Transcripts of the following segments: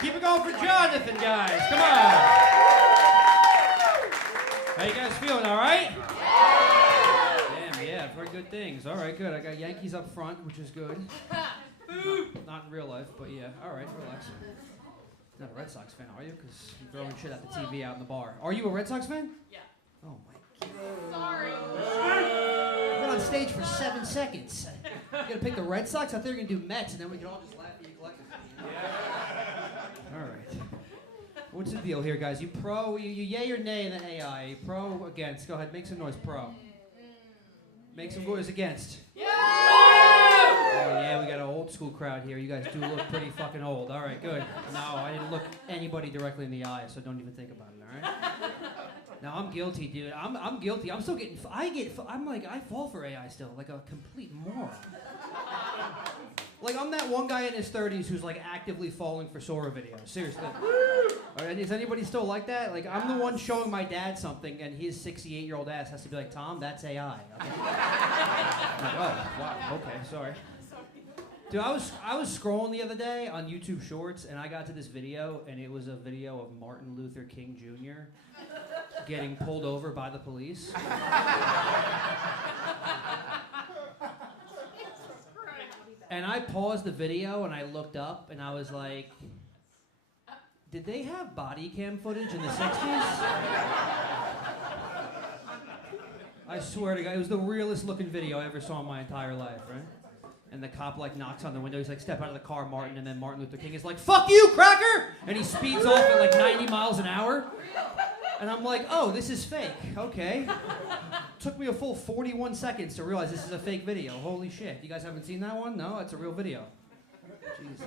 Keep it going for Jonathan, guys. Come on. How you guys feeling, all right? Damn, yeah, I've heard good things. All right, good. I got Yankees up front, which is good. Not in real life, but yeah. All right, relax. You're not a Red Sox fan, are you? Because you're throwing shit at the TV out in the bar. Are you a Red Sox fan? Yeah. Oh, my God. Sorry. I've been on stage for 7 seconds. You gotta pick the Red Sox? I thought you were gonna do Mets, and then we could all just laugh at you collectively. All right. What's the deal here, guys? You pro, you yay or nay in the AI? Pro, against? Go ahead, make some noise, pro. Make some noise against. Yeah! Oh, yeah, we got an old school crowd here. You guys do look pretty fucking old. All right, good. No, I didn't look anybody directly in the eye, so don't even think about it, all right? No, I'm guilty, dude. I'm guilty. I'm still getting, I fall for AI still, like a complete moron. Like, I'm that one guy in his 30s who's, like, actively falling for Sora videos. Seriously. All right, is anybody still like that? Like, I'm the one showing my dad something, and his 68-year-old ass has to be like, Tom, that's AI. Okay. I'm like, oh, wow, okay, sorry. Dude, I was scrolling the other day on YouTube Shorts, and I got to this video, and it was a video of Martin Luther King Jr. getting pulled over by the police. And I paused the video and I looked up and I was like, did they have body cam footage in the 60s? I swear to God, it was the realest looking video I ever saw in my entire life, right? And the cop like knocks on the window, he's like, step out of the car, Martin, and then Martin Luther King is like, fuck you, cracker! And he speeds off at like 90 miles an hour. And I'm like, oh, this is fake, okay. Took me a full 41 seconds to realize this is a fake video. Holy shit. You guys haven't seen that one? No, it's a real video. Jesus.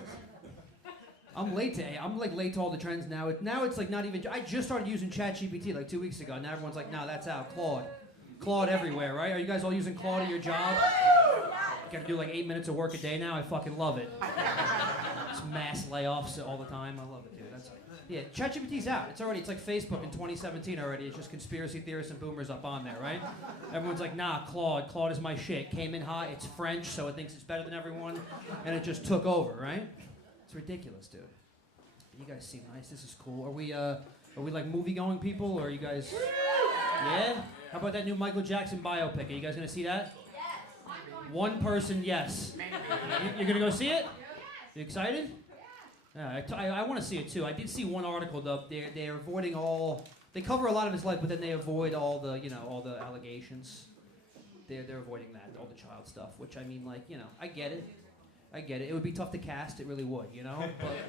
I'm late to all the trends now. Now it's like not even, I just started using ChatGPT like 2 weeks ago. Now everyone's like, nah, that's out. Claude everywhere, right? Are you guys all using Claude at your job? You gotta do like 8 minutes of work a day now. I fucking love it. It's mass layoffs all the time. I love it, dude. That's yeah, ChatGPT's out. It's like Facebook in 2017 already. It's just conspiracy theorists and boomers up on there, right? Everyone's like, nah, Claude is my shit. Came in hot. It's French, so it thinks it's better than everyone, and it just took over, right? It's ridiculous, dude. You guys seem nice. This is cool. Are we like movie-going people, or are you guys? Yeah. How about that new Michael Jackson biopic? Are you guys gonna see that? Yes. One person, yes. You're gonna go see it? You excited? Yeah, I want to see it too. I did see one article though. They're avoiding all. They cover a lot of his life, but then they avoid all the all the allegations. They're avoiding that, all the child stuff. Which I mean, like I get it. It would be tough to cast. It really would, But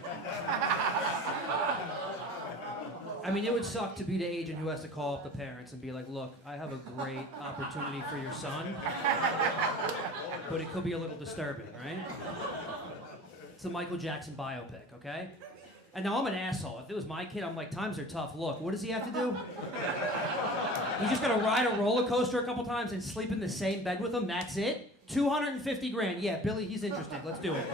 I mean, it would suck to be the agent who has to call up the parents and be like, "Look, I have a great opportunity for your son, but it could be a little disturbing, right?" It's a Michael Jackson biopic, okay? And now I'm an asshole. If it was my kid, I'm like, times are tough. Look, what does he have to do? He's just gonna ride a roller coaster a couple times and sleep in the same bed with him. That's it. $250,000. Yeah, Billy, he's interested. Let's do it.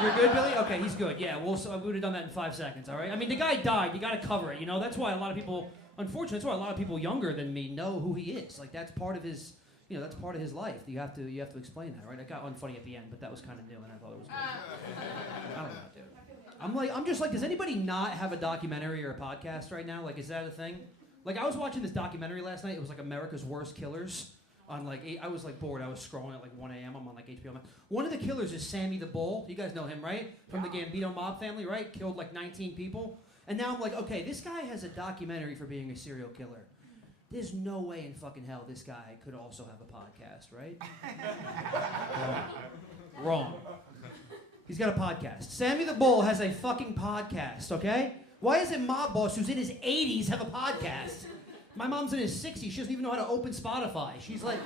You're good, Billy? Okay, he's good. Yeah, we would have done that in 5 seconds. All right. I mean, the guy died. You got to cover it. That's why a lot of people. Unfortunately, that's why a lot of people younger than me know who he is. Like that's part of his. That's part of his life. You have to explain that, right? It got unfunny at the end, but that was kind of new, and I thought it was good. I don't know, dude. I'm just like, does anybody not have a documentary or a podcast right now? Like, is that a thing? Like, I was watching this documentary last night. It was like America's Worst Killers. On like, I was like bored. I was scrolling at like 1 a.m. I'm on like HBO. One of the killers is Sammy the Bull. You guys know him, right? From the Gambino mob family, right? Killed like 19 people. And now I'm like, okay, this guy has a documentary for being a serial killer. There's no way in fucking hell this guy could also have a podcast, right? Wrong. He's got a podcast. Sammy the Bull has a fucking podcast, okay? Why isn't Mob Boss, who's in his 80s, have a podcast? My mom's in his 60s. She doesn't even know how to open Spotify. She's like,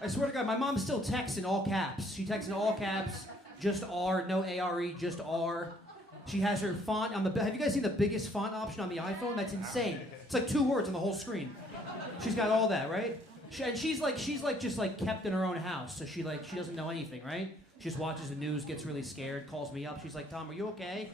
I swear to God, my mom still texts in all caps. She texts in all caps, just R, no A-R-E, just R. She has her font on the, have you guys seen the biggest font option on the iPhone? That's insane. It's like 2 words on the whole screen. She's got all that, right? And she's just kept in her own house, so she doesn't know anything, right? She just watches the news, gets really scared, calls me up. She's like, Tom, are you okay?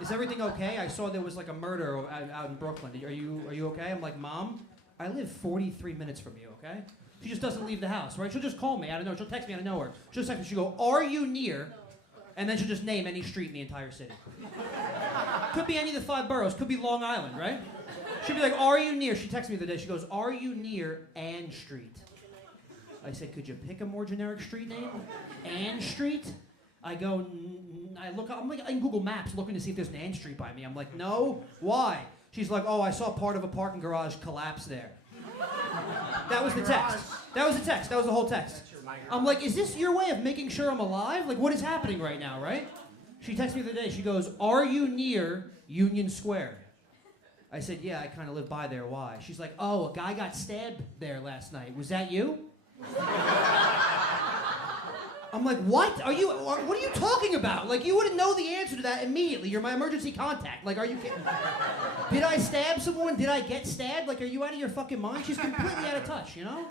Is everything okay? I saw there was like a murder out in Brooklyn. Are you okay? I'm like, Mom, I live 43 minutes from you, okay? She just doesn't leave the house, right? She'll just call me out of nowhere. She'll text me out of nowhere. She'll text me. She'll go, are you near? And then she'll just name any street in the entire city. Could be any of the 5 boroughs. Could be Long Island, right? She'll be like, are you near? She texted me the other day. She goes, are you near Ann Street? I said, could you pick a more generic street name? Ann Street? I go, I'm like in Google Maps looking to see if there's an Ann Street by me. I'm like, no, why? She's like, oh, I saw part of a parking garage collapse there. That was the text. That was the text. That was the whole text. I'm like, is this your way of making sure I'm alive? Like, what is happening right now, right? She texted me the other day. She goes, are you near Union Square? I said, yeah, I kind of live by there. Why? She's like, oh, a guy got stabbed there last night. Was that you? I'm like, what? What are you talking about? Like, you wouldn't know the answer to that immediately. You're my emergency contact. Like, are you kidding? Did I stab someone? Did I get stabbed? Like, are you out of your fucking mind? She's completely out of touch, you know?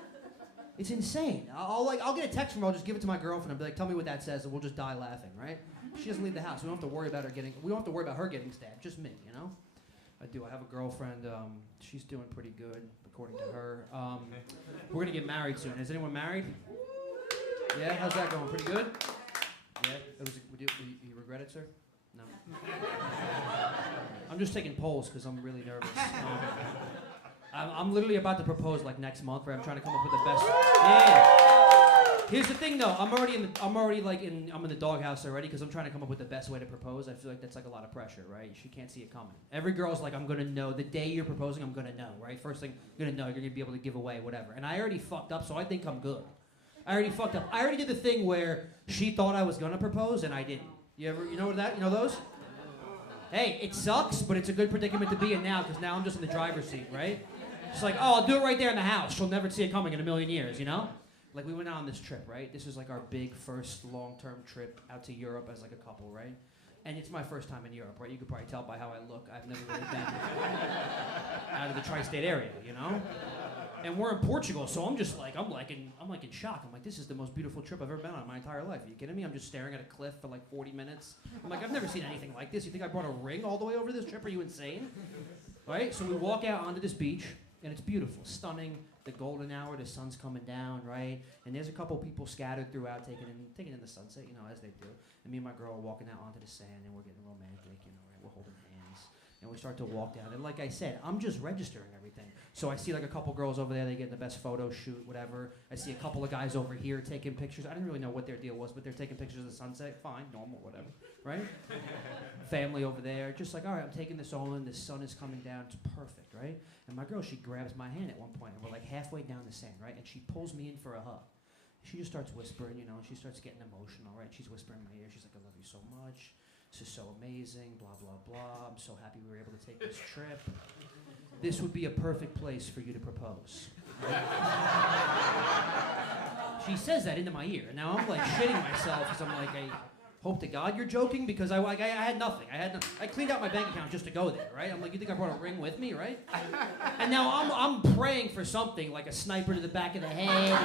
It's insane. I'll get a text from her. I'll just give it to my girlfriend. I'll be like, tell me what that says, and we'll just die laughing, right? She doesn't leave the house. We don't have to worry about her getting stabbed. Just me, you know? I do. I have a girlfriend. She's doing pretty good, according to her. We're gonna get married soon. Is anyone married? Yeah. How's that going? Pretty good. Yeah. You regret it, sir? No. I'm just taking polls because I'm really nervous. I'm literally about to propose like next month, right? I'm trying to come up with the best. Yeah. Here's the thing, though. I'm in the doghouse already because I'm trying to come up with the best way to propose. I feel like that's like a lot of pressure, right? She can't see it coming. Every girl's like, I'm gonna know the day you're proposing. I'm gonna know, right? First thing, I'm gonna know you're gonna be able to give away whatever. And I already fucked up, so I think I'm good. I already fucked up. I already did the thing where she thought I was gonna propose and I didn't. You know those? Hey, it sucks, but it's a good predicament to be in now because now I'm just in the driver's seat, right? She's like, oh, I'll do it right there in the house. She'll never see it coming in a million years, you know? Like, we went out on this trip, right? This was like our big first long-term trip out to Europe as like a couple, right? And it's my first time in Europe, right? You could probably tell by how I look. I've never really been out of the tri-state area, you know? And we're in Portugal, so I'm in shock. I'm like, this is the most beautiful trip I've ever been on in my entire life. Are you kidding me? I'm just staring at a cliff for like 40 minutes. I'm like, I've never seen anything like this. You think I brought a ring all the way over this trip? Are you insane? Right? So we walk out onto this beach, and it's beautiful, stunning. The golden hour, the sun's coming down, right? And there's a couple people scattered throughout taking in the sunset, you know, as they do. And me and my girl are walking out onto the sand, and we're getting romantic, you know, right? We're holding hands. And we start to walk down. And like I said, I'm just registering everything. So I see like a couple girls over there, they get the best photo shoot, whatever. I see a couple of guys over here taking pictures. I didn't really know what their deal was, but they're taking pictures of the sunset. Fine, normal, whatever, right? Family over there, just like, all right, I'm taking this all in. The sun is coming down. It's perfect, right? And my girl, she grabs my hand at one point, and we're like halfway down the sand, right? And she pulls me in for a hug. She just starts whispering, you know, she starts getting emotional, right? She's whispering in my ear. She's like, I love you so much. This is so amazing, blah, blah, blah. I'm so happy we were able to take this trip. This would be a perfect place for you to propose. Right? She says that into my ear. Now I'm like shitting myself because I'm like, I hope to God you're joking because I had nothing. I cleaned out my bank account just to go there, right? I'm like, you think I brought a ring with me, right? And now I'm praying for something like a sniper to the back of the head.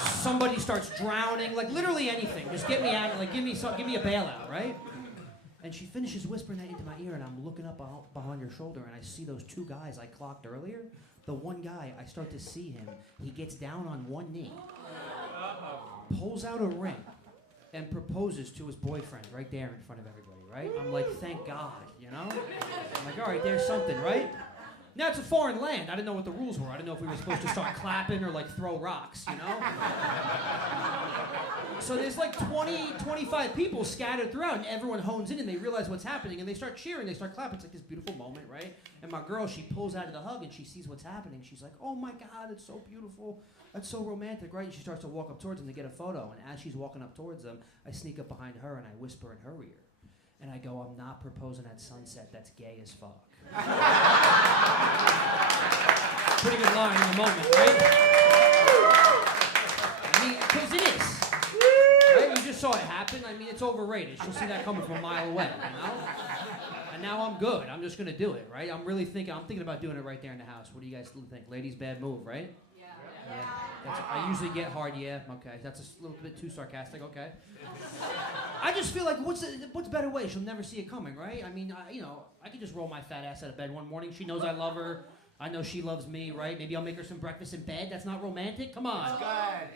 Somebody starts drowning, like literally anything. Just get me out, like give me a bailout, right? And she finishes whispering that into my ear, and I'm looking up behind her shoulder, and I see those 2 guys I clocked earlier. The one guy, I start to see him. He gets down on one knee, pulls out a ring, and proposes to his boyfriend right there in front of everybody, right? I'm like, thank God, you know? I'm like, all right, there's something, right? Now, it's a foreign land. I didn't know what the rules were. I didn't know if we were supposed to start clapping or, like, throw rocks, you know? So there's, like, 20, 25 people scattered throughout, and everyone hones in, and they realize what's happening, and they start cheering. They start clapping. It's like this beautiful moment, right? And my girl, she pulls out of the hug, and she sees what's happening. She's like, oh, my God, it's so beautiful. That's so romantic, right? And she starts to walk up towards them to get a photo, and as she's walking up towards them, I sneak up behind her, and I whisper in her ear. And I go, I'm not proposing at sunset. That's gay as fuck. Pretty good line in the moment, right? I mean, because it is. Right? You just saw it happen. I mean, it's overrated. She'll see that coming from a mile away, you know? And now I'm good. I'm just going to do it, right? I'm thinking about doing it right there in the house. What do you guys think? Ladies, bad move, right? Yeah. I usually get hard, yeah. Okay, that's a little bit too sarcastic. Okay. I just feel like what's a better way? She'll never see it coming, right? I mean, I could just roll my fat ass out of bed one morning. She knows I love her. I know she loves me, right? Maybe I'll make her some breakfast in bed. That's not romantic. Come on.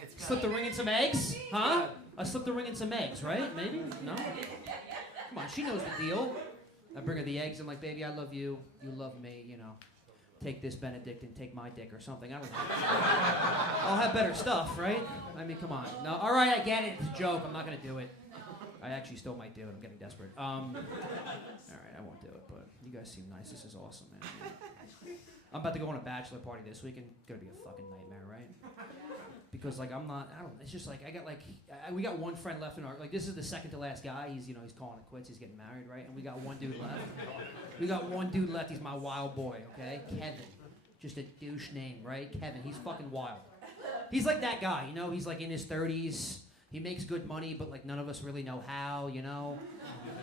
It's good. Slip the ring in some eggs, huh? I slipped the ring in some eggs, right? Maybe? No? Come on, she knows the deal. I bring her the eggs. I'm like, baby, I love you. You love me, you know. Take this Benedict and take my dick or something. I don't know. I'll have better stuff, right? I mean, come on. No, all right, I get it. It's a joke. I'm not going to do it. I actually still might do it. I'm getting desperate. All right, I won't do it, but you guys seem nice. This is awesome, man. I'm about to go on a bachelor party this week, and it's going to be a fucking nightmare, right? Because, like, it's just like, we got one friend left in our, like, this is the second to last guy. He's calling it quits. He's getting married, right? And we got one dude left. We got one dude left. He's my wild boy, okay? Kevin. Just a douche name, right? Kevin. He's fucking wild. He's like that guy, you know? He's, like, in his 30s. He makes good money, but, like, none of us really know how, you know?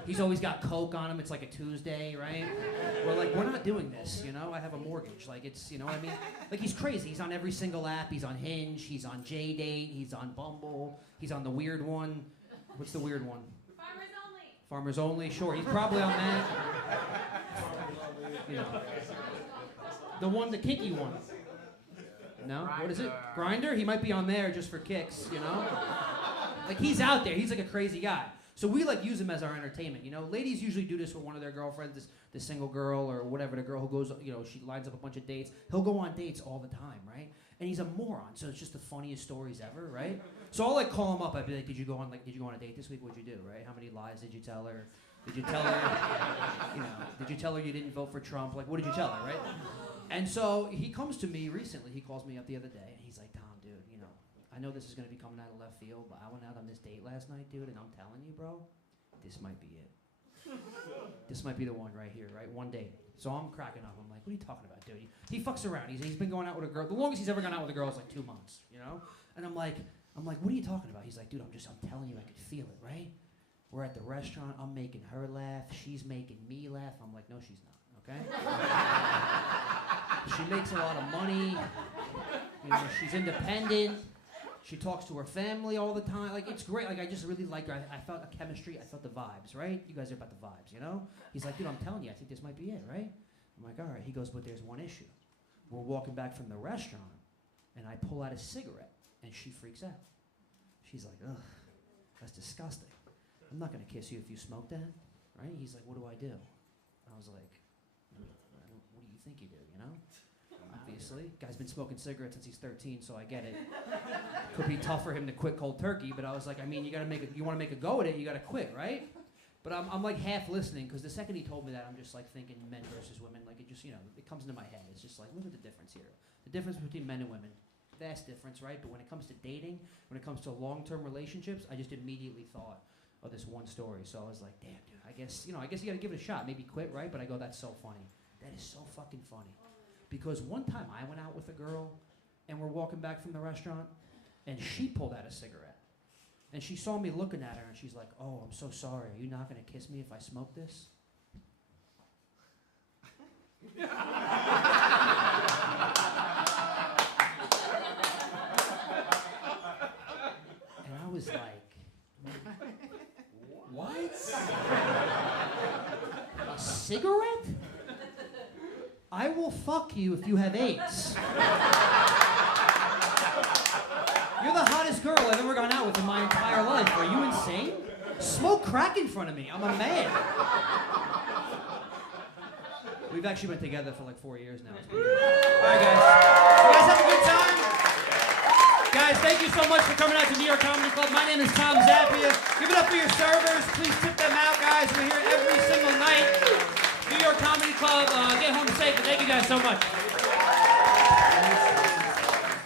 He's always got coke on him. It's like a Tuesday, right? We're like, we're not doing this, you know? I have a mortgage. Like, it's, you know what I mean? Like, he's crazy. He's on every single app. He's on Hinge. He's on JDate. He's on Bumble. He's on the weird one. What's the weird one? Farmers Only. Farmers Only. Sure, he's probably on that. You know. The kinky one. No? What is it? Grindr? He might be on there just for kicks, you know? Like, he's out there. He's like a crazy guy. So we, like, use him as our entertainment, you know? Ladies usually do this with one of their girlfriends, this single girl or whatever, the girl who goes, you know, she lines up a bunch of dates. He'll go on dates all the time, right? And he's a moron, so it's just the funniest stories ever, right? So I'll, like, call him up. I'd be like, did you go on a date this week? What'd you do, right? How many lies did you tell her? Did you tell her, you know, did you tell her you didn't vote for Trump? Like, what did you tell her, right? And so he comes to me recently. He calls me up the other day, and he's like, Tom, dude, you know, I know this is going to be coming out of left field, but I went out on this date last night, dude, and I'm telling you, bro, this might be it. This might be the one right here, right? One date. So I'm cracking up. I'm like, what are you talking about, dude? He fucks around. He's been going out with a girl. The longest he's ever gone out with a girl is like 2 months, you know? And I'm like, what are you talking about? He's like, dude, I'm telling you, I could feel it, right? We're at the restaurant. I'm making her laugh. She's making me laugh. I'm like, no, she's not, okay? She makes a lot of money. You know, she's independent. She talks to her family all the time. Like, it's great. Like, I just really like her. I felt a chemistry. I felt the vibes, right? You guys are about the vibes, you know? He's like, dude, I'm telling you, I think this might be it, right? I'm like, all right. He goes, but there's one issue. We're walking back from the restaurant, and I pull out a cigarette, and she freaks out. She's like, ugh, that's disgusting. I'm not going to kiss you if you smoke that, right? He's like, what do I do? I was like, what do you think you do, you know? Obviously. Guy's been smoking cigarettes since he's 13, so I get it. Could be tough for him to quit cold turkey, but I was like, I mean, you want to make a go at it, you got to quit, right? But I'm like half listening, because the second he told me that, I'm just like thinking men versus women. Like, it just, you know, it comes into my head. It's just like, look at the difference here. The difference between men and women. Vast difference, right? But when it comes to dating, when it comes to long-term relationships, I just immediately thought of this one story. So I was like, damn, dude, I guess you got to give it a shot. Maybe quit, right? But I go, that's so funny. That is so fucking funny. Because one time I went out with a girl, and we're walking back from the restaurant, and she pulled out a cigarette. And she saw me looking at her, and she's like, oh, I'm so sorry. Are you not going to kiss me if I smoke this? And I was like, what? A cigarette? I will fuck you if you have AIDS. You're the hottest girl I've ever gone out with in my entire life. Are you insane? Smoke crack in front of me. I'm a man. We've actually been together for like 4 years now. All right, guys. You guys have a good time? Guys, thank you so much for coming out to New York Comedy Club. My name is Tom Zappia. Give it up for your servers. Please tip them out, guys. We're here every single night. New York Comedy Club. Get home safe, and thank you guys so much.